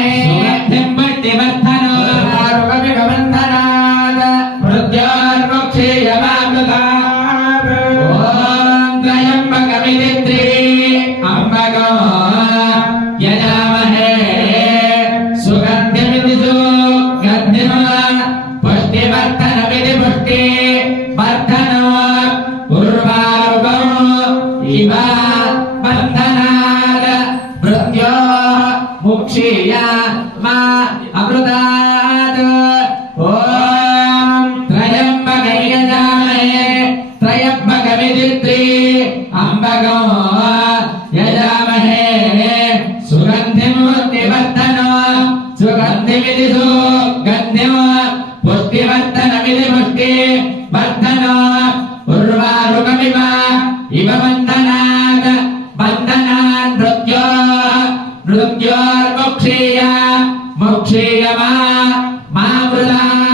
యజామహే సుగంధిం పుష్టివర్ధనో ఆరుగమిగబంధనాత్ మృత్యోర్ముక్షీయమామృతా ఓం త్రయంబకమిదిత్రి అంబగో యజామహే సుగంధిమిది సుగంధిమ పుష్టివర్ధనమిది పుష్టి వర్ధనో ఉర్వారుకం ఇవ ముక్షీయ మా అమృతాత్ ఓం త్రయంబకయజామహే త్రయంబకమిదిత్రి అంబగో యజామహే సుగంధిం పుష్టివర్ధనో సుగంధిమిది సుగంధిం పుష్టివర్ధనమిది పుష్టి వర్ధనో ఉర్వారుకమివ ఇవ బంధనాత్ బంధనాన్ मृत्योर्मुक्षेय मुक्षेय मा मृता